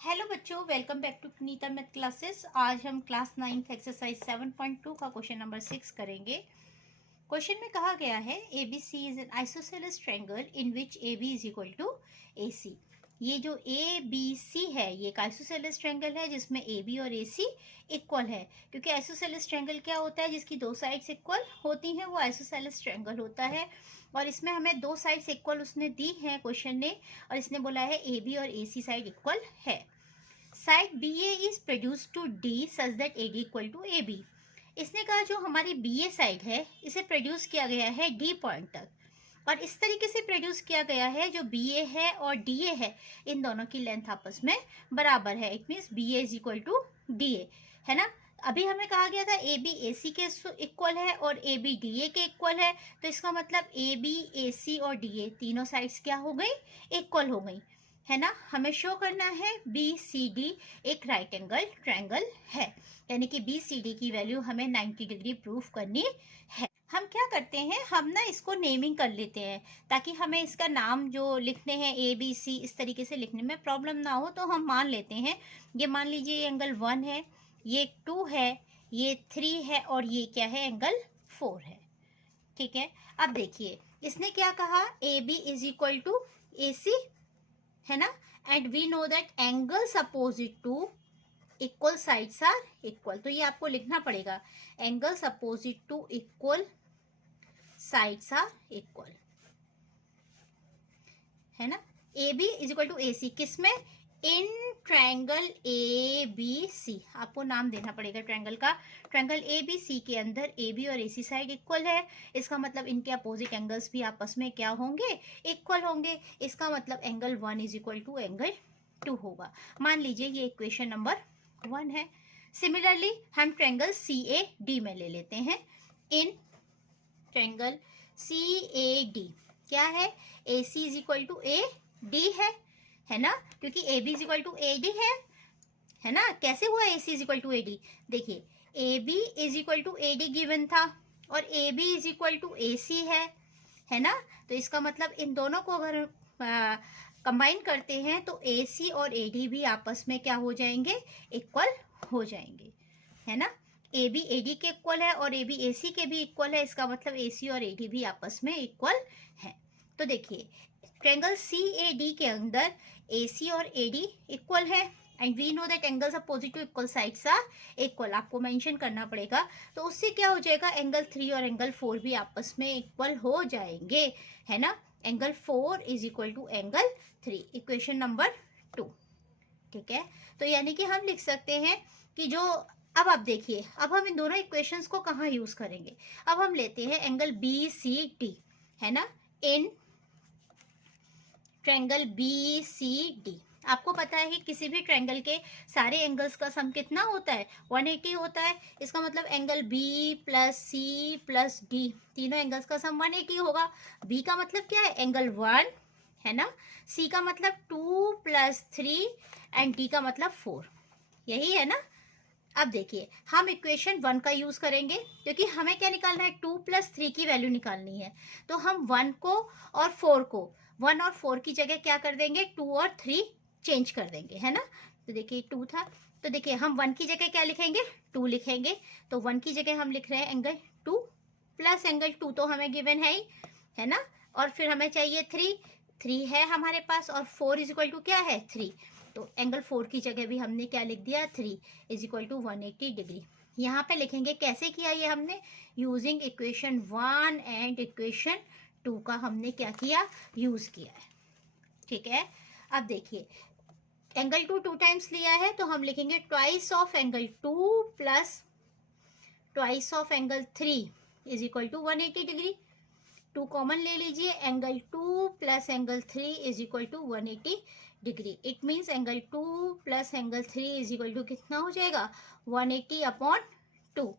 Hello बच्चों, welcome back to Neeta math classes. आज हम क्लास 9th एक्सरसाइज 7.2 का क्वेश्चन नंबर 6 करेंगे। क्वेश्चन में कहा गया है A B C is an isosceles triangle in which A B is equal to A C. ये जो ए बी सी है ये एक आइसोसेलेस ट्रायंगल है जिसमें ए बी और ए सी इक्वल है। क्योंकि आइसोसेलेस ट्रायंगल क्या होता है, जिसकी दो साइड्स इक्वल होती हैं, वो आइसोसेलेस ट्रायंगल होता है। और इसमें हमें दो साइड्स इक्वल उसने दी हैं क्वेश्चन ने, और इसने बोला है ए बी और ए सी साइड इक्वल है। Side B A is produce to D such that A D equal to A B. इसने कहा जो हमारी बी ए साइड है इसे प्रोड्यूस किया गया है डी पॉइंट तक, और इस तरीके से प्रोड्यूस किया गया है जो बी ए है और डी ए है इन दोनों की लेंथ आपस में बराबर है। It means B A is equal to D A, है ना। अभी हमें कहा गया था ए बी ए सी के इक्वल है और ए बी डी ए के इक्वल है, तो इसका मतलब ए बी ए सी और डी ए तीनों साइड्स क्या हो गई, इक्वल हो गई, है ना। हमें शो करना है बी सी डी एक राइट एंगल ट्रायंगल है, यानी कि बी सी डी की वैल्यू हमें 90 डिग्री प्रूफ करनी है। हम क्या करते हैं, हम ना इसको नेमिंग कर लेते हैं ताकि हमें इसका नाम जो लिखने हैं ए बी सी इस तरीके से लिखने में प्रॉब्लम ना हो। तो हम मान लेते हैं, ये मान लीजिए ये एंगल 1 है, ये 2 है, ये 3 है और ये क्या है, एंगल 4 है। ठीक है, अब देखिए इसने क्या कहा, A B is equal to A C, है ना। And we know that angles opposite to equal sides are equal. तो ये आपको लिखना पड़ेगा, angles opposite to equal sides are equal, है ना। A B is equal to A C किसमें, इन ट्रायंगल ए बी सी। आपको नाम देना पड़ेगा ट्रायंगल का। ट्रायंगल ए बी सी के अंदर ए बी और ए सी साइड इक्वल है, इसका मतलब इनके अपोजिट एंगल्स भी आपस में क्या होंगे, इक्वल होंगे। इसका मतलब angle 1 is equal to angle 2 होगा। मान लीजिए ये इक्वेशन नंबर 1 है। सिमिलरली हम ट्रायंगल सी ए डी में ले लेते हैं। In triangle C A D क्या है, A C is equal to A D है ना, क्योंकि A B is equal to A D है ना। कैसे हुआ A C is equal to A D, देखिए A B is equal to A D given था और A B is equal to A C है ना। तो इसका मतलब इन दोनों को अगर कंबाइन करते हैं तो ए सी और ए डी भी आपस में क्या हो जाएंगे, इक्वल हो जाएंगे, है ना। ए बी ए डी के इक्वल है और ए बी ए सी के भी इक्वल है, इसका मतलब ए सी और ए डी भी आपस में इक्वल है। तो देखिए ट्रायंगल सी ए डी के अंदर ए सी और ए डी इक्वल है, and we know that angles opposite to equal sides are equal. आपको मेंशन करना पड़ेगा, तो उससे क्या हो जाएगा, एंगल 3 और एंगल 4 भी आपस में इक्वल हो जाएंगे, है ना। Angle 4 is equal to angle 3, equation number 2। ठीक है, तो यानी कि हम लिख सकते हैं कि जो, अब आप देखिए अब हम इन दोनों इक्वेशंस को कहाँ यूज करेंगे। अब हम लेते हैं एंगल बी सी डी, है ना, in triangle B C D. आपको पता है कि किसी भी ट्रायंगल के सारे एंगल्स का सम कितना होता है, 180 होता है। इसका मतलब angle B plus C plus D तीनों एंगल्स का सम 180 होगा। बी का मतलब क्या है, एंगल 1, है ना। सी का मतलब 2 प्लस 3 एंड डी का मतलब 4, यही है ना। अब देखिए हम इक्वेशन 1 का यूज करेंगे क्योंकि हमें क्या निकालना है, 2 प्लस 3 की वैल्यू निकालनी है। तो हम 1 को और 4 को, 1 और 4 की जगह क्या कर देंगे, 2 और 3 चेंज कर देंगे, है ना। तो देखिए 2 था, तो देखिए हम 1 की जगह क्या लिखेंगे, 2 लिखेंगे। तो 1 की जगह हम लिख रहे हैं एंगल 2 प्लस एंगल 2 तो हमें गिवन है ना। और फिर हमें चाहिए 3 है हमारे पास, और 4 इज इक्वल टू क्या है, 3। तो एंगल 4 की जगह भी हमने क्या लिख दिया, 3 इज इक्वल टू 180 डिग्री। यहाँ पे लिखेंगे, कैसे किया ये हमने, यूजिंग इक्वेशन 1 एंड इक्वेशन 2 का हमने क्या किया, यूज किया है। ठीक है, अब देखिए एंगल 2 टाइम्स लिया है तो हम लिखेंगे twice of angle 2 plus twice of angle 3 is equal to 180 degree. 2 common ले लीजिए, angle 2 plus angle 3 is equal to 180 degree. It means angle 2 plus angle 3 is equal to कितना हो जाएगा, 180 अपॉन 2,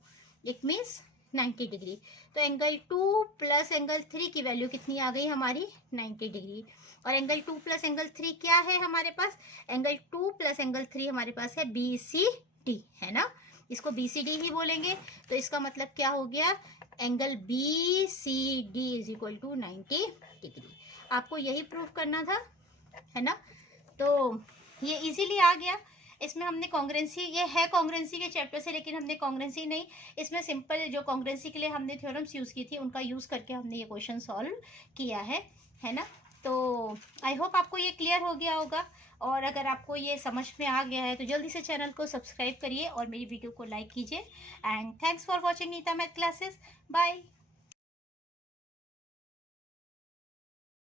इट मीन्स 90 डिग्री। तो angle 2 plus angle 3 की value कितनी आ गई हमारी, 90 डिग्री। और एंगल 2 प्लस एंगल 3 क्या है हमारे पास, एंगल 2 प्लस एंगल 3 हमारे पास है बी सी डी, है ना। इसको बी सी डी ही बोलेंगे। तो इसका मतलब क्या हो गया, angle B C D is equal to 90 degree. आपको यही प्रूफ करना था, है ना। तो ये इजीली आ गया। इसमें हमने कॉन्ग्रुएंसी, ये है कॉन्ग्रुएंसी के चैप्टर से, लेकिन हमने कॉन्ग्रुएंसी नहीं, इसमें सिंपल जो कॉन्ग्रुएंसी के लिए हमने थ्योरम्स यूज़ की थी उनका यूज़ करके हमने ये क्वेश्चन सॉल्व किया है ना। तो आई होप आपको ये क्लियर हो गया होगा, और अगर आपको ये समझ में आ गया है तो जल्दी से चैनल को सब्सक्राइब करिए और मेरी वीडियो को लाइक कीजिए। And thanks for watching Neeta math classes. Bye.